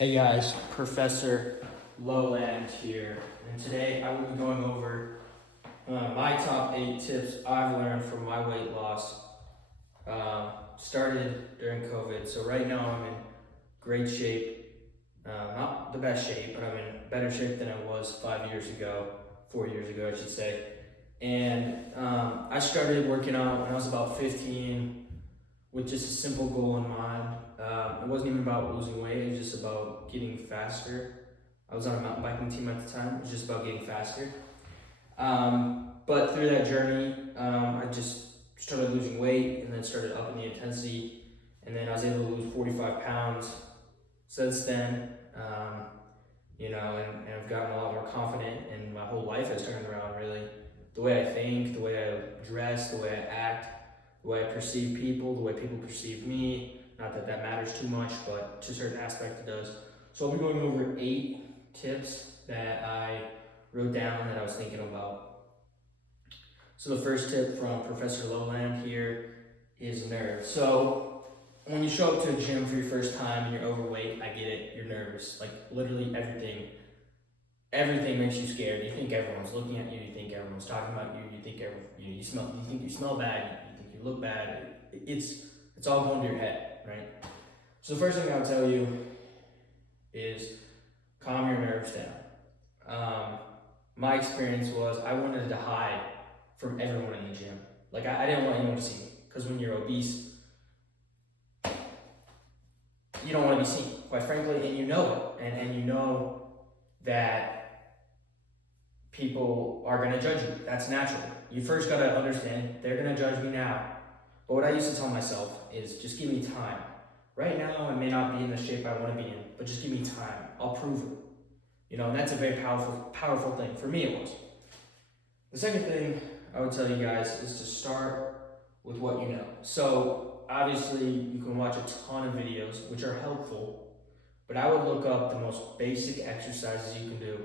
Hey guys, Professor Lowland here, and today I will be going over my top 8 tips I've learned from my weight loss. Started during COVID, so right now I'm in great shape. Not the best shape, but I'm in better shape than I was 5 years ago, 4 years ago, I should say. And I started working out when I was about 15 with just a simple goal in mind. It wasn't even about losing weight, it was just about getting faster. I was on a mountain biking team at the time, it was just about getting faster. But through that journey, I just started losing weight and then started upping the intensity. And then I was able to lose 45 pounds since then. And I've gotten a lot more confident, and my whole life has turned around really. The way I think, the way I dress, the way I act, the way I perceive people, the way people perceive me. Not that that matters too much, but to a certain aspect it does. So I'll be going over 8 tips that I wrote down that I was thinking about. So the first tip from Professor Lowland here is nerves. So when you show up to a gym for your first time and you're overweight, I get it, you're nervous. Like literally everything makes you scared. You think everyone's looking at you, you think everyone's talking about you, you think you think you smell bad, you think you look bad. It's all going to your head, right? So the first thing I'll tell you is calm your nerves down. My experience was I wanted to hide from everyone in the gym. Like I didn't want anyone to see me, because when you're obese, you don't want to be seen, quite frankly, and you know it, and you know that people are going to judge you. That's natural. You first got to understand they're going to judge me now. But what I used to tell myself is just give me time. Right now, I may not be in the shape I want to be in, but just give me time. I'll prove it. And that's a very powerful thing. For me, it was. The second thing I would tell you guys is to start with what you know. So obviously, you can watch a ton of videos, which are helpful, but I would look up the most basic exercises you can do,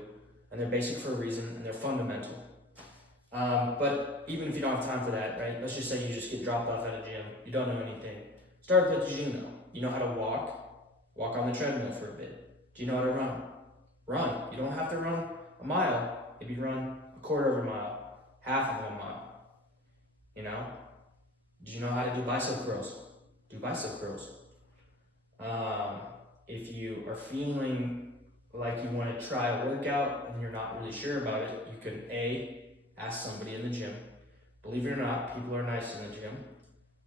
and they're basic for a reason, and they're fundamental. But even if you don't have time for that, right? Let's just say you just get dropped off at a gym, you don't know anything. Start with what you know. You know how to walk on the treadmill for a bit. Do you know how to run? Run. You don't have to run a mile. Maybe run a quarter of a mile, half of a mile. Do you know how to do bicep curls? Do bicep curls. If you are feeling like you want to try a workout and you're not really sure about it, you could ask somebody in the gym. Believe it or not, people are nice in the gym,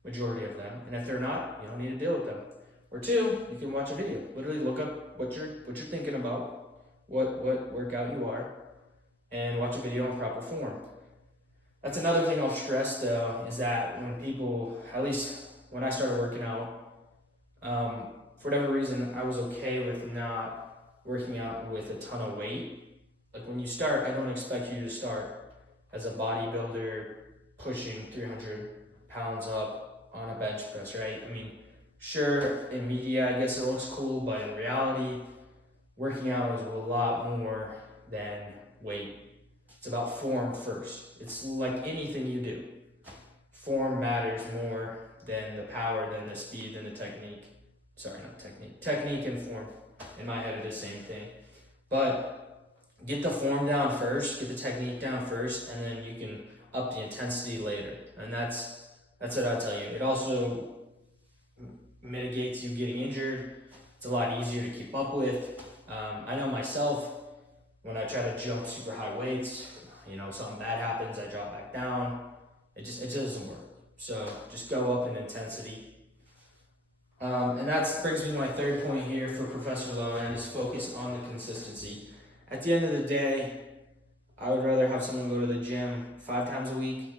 majority of them. And if they're not, you don't need to deal with them. Or 2, you can watch a video. Literally look up what you're thinking about, what workout you are, and watch a video in proper form. That's another thing I'll stress though, is that when people, at least when I started working out, for whatever reason, I was okay with not working out with a ton of weight. Like when you start, I don't expect you to start as a bodybuilder pushing 300 pounds up on a bench press, right? I mean, sure, in media, I guess it looks cool, but in reality, working out is a lot more than weight. It's about form first. It's like anything you do. Form matters more than the power, than the speed, than the technique. Sorry, not technique. Technique and form, in my head, are the same thing. But get the form down first, get the technique down first, and then you can up the intensity later. And that's what I'll tell you. It also mitigates you getting injured. It's a lot easier to keep up with. I know myself, when I try to jump super high weights, something bad happens, I drop back down. It doesn't work. So just go up in intensity. And that brings me to my third point here for Professor Lowland, is focus on the consistency. At the end of the day, I would rather have someone go to the gym 5 times a week,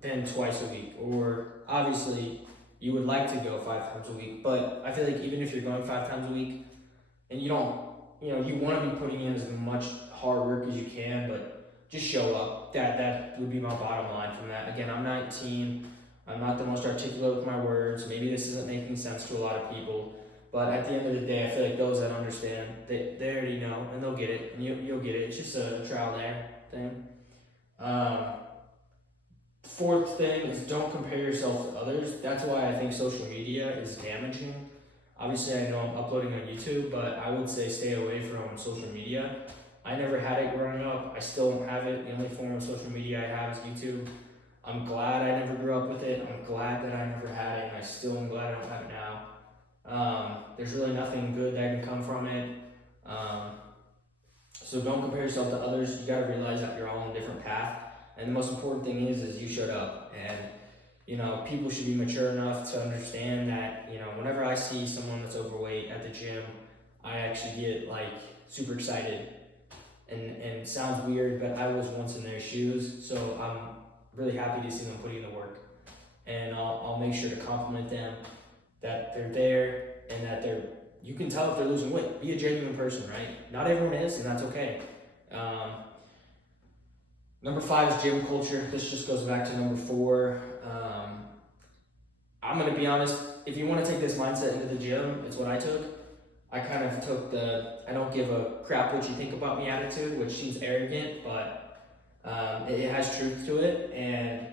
than twice a week. Or obviously, you would like to go 5 times a week, but I feel like even if you're going 5 times a week, and you want to be putting in as much hard work as you can, but just show up. That would be my bottom line from that. Again, I'm 19. I'm not the most articulate with my words. Maybe this isn't making sense to a lot of people, but at the end of the day, I feel like those that understand, they already know, and they'll get it, and you'll get it. It's just a trial and error thing. Fourth thing is don't compare yourself to others. That's why I think social media is damaging. Obviously, I know I'm uploading on YouTube, but I would say stay away from social media. I never had it growing up. I still don't have it. The only form of social media I have is YouTube. I'm glad I never grew up with it. I'm glad that I never had it, and I still am glad I don't have it now. There's really nothing good that can come from it. So don't compare yourself to others. You gotta realize that you're all on a different path. And the most important thing is you showed up. And people should be mature enough to understand that, whenever I see someone that's overweight at the gym, I actually get like super excited. And it sounds weird, but I was once in their shoes, so I'm really happy to see them putting in the work. And I'll make sure to compliment them that they're there and that you can tell if they're losing weight. Be a genuine person, right? Not everyone is, and that's okay. Number 5 is gym culture. This just goes back to number 4. I'm gonna be honest, if you wanna take this mindset into the gym, it's what I took. I kind of took the I don't give a crap what you think about me attitude, which seems arrogant, but it has truth to it. And,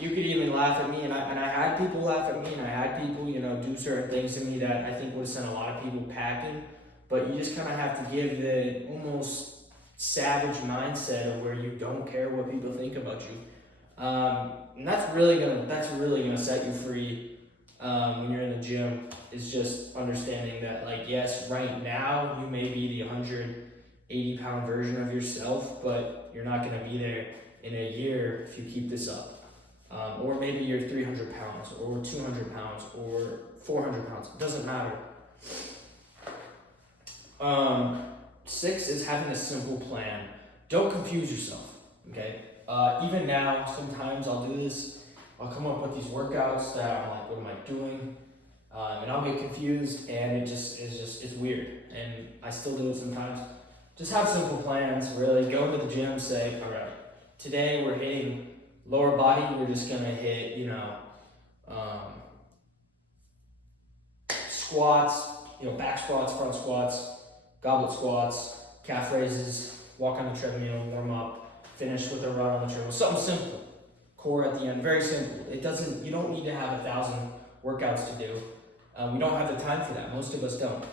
you could even laugh at me, and I had people laugh at me, and I had people, do certain things to me that I think would have sent a lot of people packing. But you just kind of have to give the almost savage mindset of where you don't care what people think about you. And that's really gonna set you free when you're in the gym. Is just understanding that, yes, right now you may be the 180-pound version of yourself, but you're not gonna be there in a year if you keep this up. Or maybe you're 300 pounds, or 200 pounds, or 400 pounds. It doesn't matter. 6 is having a simple plan. Don't confuse yourself, okay? Even now, sometimes I'll do this. I'll come up with these workouts that I'm like, what am I doing? And I'll get confused, and it's weird. And I still do it sometimes. Just have simple plans, really. Go to the gym, say, all right, today we're hitting lower body, we're just gonna hit, squats, back squats, front squats, goblet squats, calf raises, walk on the treadmill, warm up, finish with a run on the treadmill. Something simple. Core at the end, very simple. You don't need to have 1,000 workouts to do. We don't have the time for that. Most of us don't.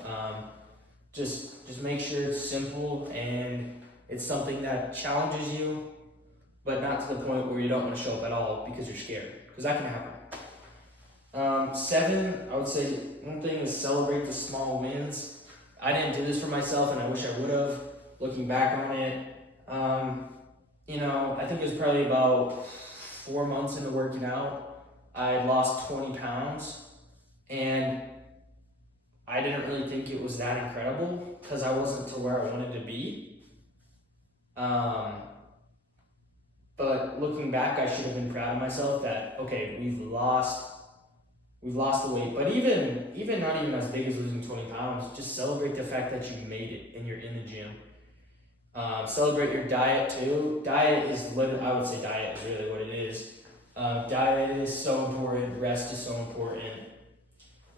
Just make sure it's simple and it's something that challenges you, but not to the point where you don't want to show up at all because you're scared, because that can happen. 7, I would say one thing is celebrate the small wins. I didn't do this for myself, and I wish I would have. Looking back on it, I think it was probably about 4 months into working out, I lost 20 pounds, and I didn't really think it was that incredible because I wasn't to where I wanted to be. But looking back, I should have been proud of myself that, okay, we've lost the weight. But even not even as big as losing 20 pounds, just celebrate the fact that you made it and you're in the gym. Celebrate your diet too. I would say diet is really what it is. Diet is so important, rest is so important.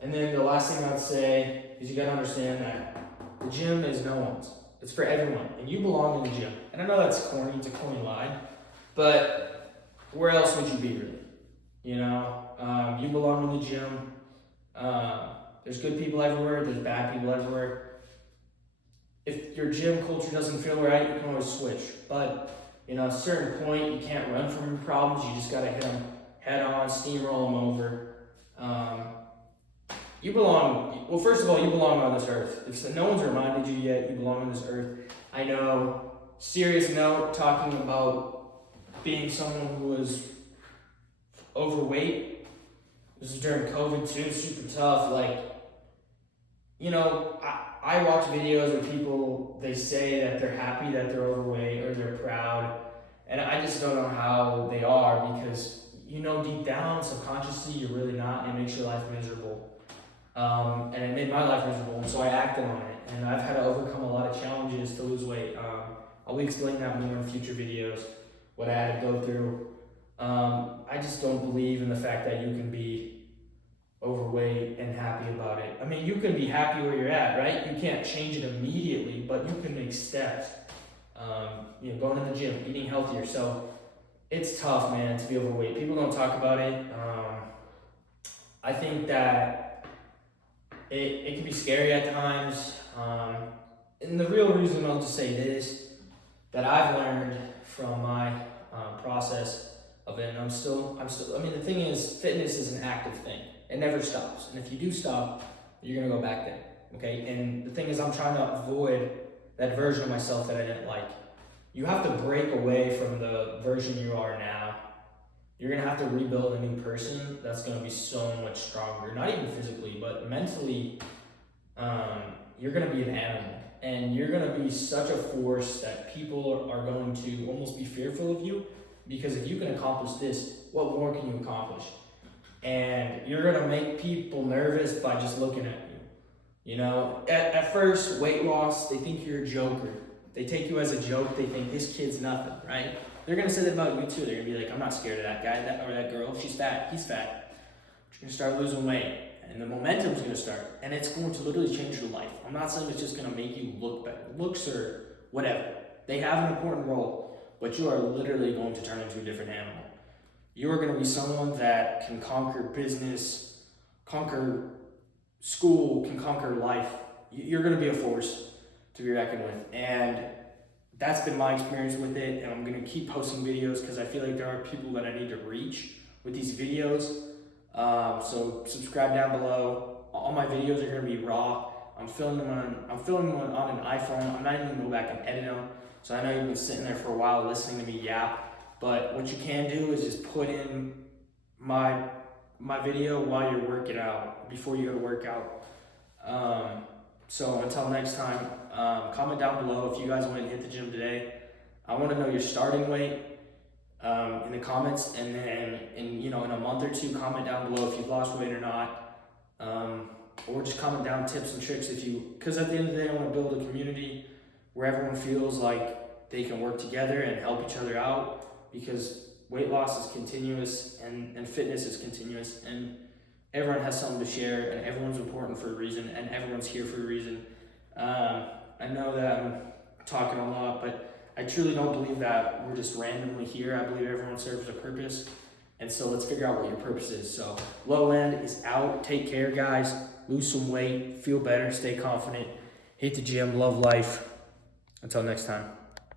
And then the last thing I would say is you gotta understand that the gym is no one's. It's for everyone, and you belong in the gym. And I know that's corny, it's a corny line, but where else would you be really? You belong in the gym. There's good people everywhere, there's bad people everywhere. If your gym culture doesn't feel right, you can always switch. But, at a certain point, you can't run from your problems. You just got to hit them head on, steamroll them over. You belong, well, first of all, you belong on this earth. If no one's reminded you yet, you belong on this earth. I know, serious note, talking about being someone who was overweight. This is during COVID too, super tough. I watch videos where people, they say that they're happy that they're overweight or they're proud. And I just don't know how they are because, deep down, subconsciously, you're really not, and it makes your life miserable. And it made my life miserable, and so I acted on it. And I've had to overcome a lot of challenges to lose weight. I'll explain that more in future videos, what I had to go through. I just don't believe in the fact that you can be overweight and happy about it. I mean, you can be happy where you're at, right? You can't change it immediately, but you can make steps. Going to the gym, eating healthier. So it's tough, man, to be overweight. People don't talk about it. I think that it can be scary at times. And the real reason, I'll just say this, that I've learned from my process of it, and I mean, the thing is, fitness is an active thing. It never stops. And if you do stop, you're gonna go back there, okay? And the thing is, I'm trying to avoid that version of myself that I didn't like. You have to break away from the version you are now. You're gonna have to rebuild a new person that's gonna be so much stronger, not even physically, but mentally. You're gonna be an animal, and you're gonna be such a force that people are going to almost be fearful of you, because if you can accomplish this, what more can you accomplish? And you're gonna make people nervous by just looking at you. You know, at first, weight loss, they think you're a joker. They take you as a joke. They think this kid's nothing, right? They're gonna say that about you too. They're gonna be like, I'm not scared of that guy or that girl. She's fat. He's fat. You're gonna start losing weight, and the momentum's gonna start, and it's going to literally change your life. I'm not saying it's just gonna make you look better. Looks or whatever, they have an important role, but you are literally going to turn into a different animal. You are gonna be someone that can conquer business, conquer school, can conquer life. You're gonna be a force to be reckoned with, and that's been my experience with it. And I'm gonna keep posting videos because I feel like there are people that I need to reach with these videos. So subscribe down below. All my videos are gonna be raw. I'm filming them on an iPhone. I'm not even gonna go back and edit them. So I know you've been sitting there for a while listening to me yap, but what you can do is just put in my video while you're working out, before you go to work out. So until next time, comment down below if you guys want to hit the gym today. I want to know your starting weight in the comments, and then in a month or two, comment down below if you've lost weight or not, or just comment down tips and tricks because at the end of the day, I want to build a community where everyone feels like they can work together and help each other out, because weight loss is continuous and fitness is continuous, and everyone has something to share, and everyone's important for a reason, and everyone's here for a reason. I know that I'm talking a lot, but I truly don't believe that we're just randomly here. I believe everyone serves a purpose, and so let's figure out what your purpose is. So Lowland is out. Take care, guys. Lose some weight, feel better, stay confident, hit the gym, love life. Until next time.